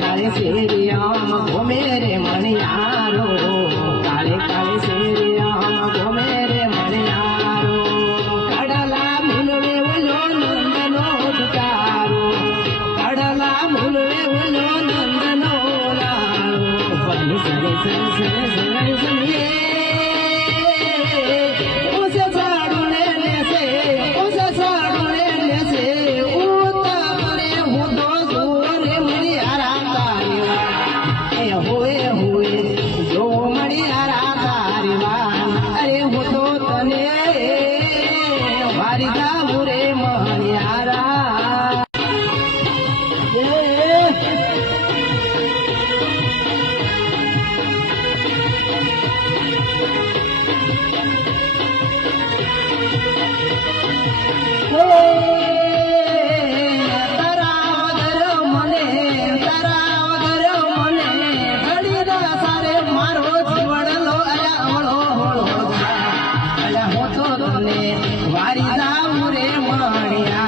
કાળે શેરિયામ ઘૂમે રે મણિયારો કાળે કાળે શેરિયામ ઘૂમે રે મણિયારો કડલા મુલવે ઓલો નંદનો ઉતારો કડલા મુલવે ઓલો નંદનો લારો બની સરે સરે સરે સરે સરે ઉસે સાડુને લેસે ઉસે સાડુને લેસે ઉતારે હું તો જોરે મણિયારા તારીવા એ હોએ હોએ જો મણિયારા તારીવા અરે હું તો તને વારી ગાઉં રે મણિયારા વારી જાઉં રે મણિયા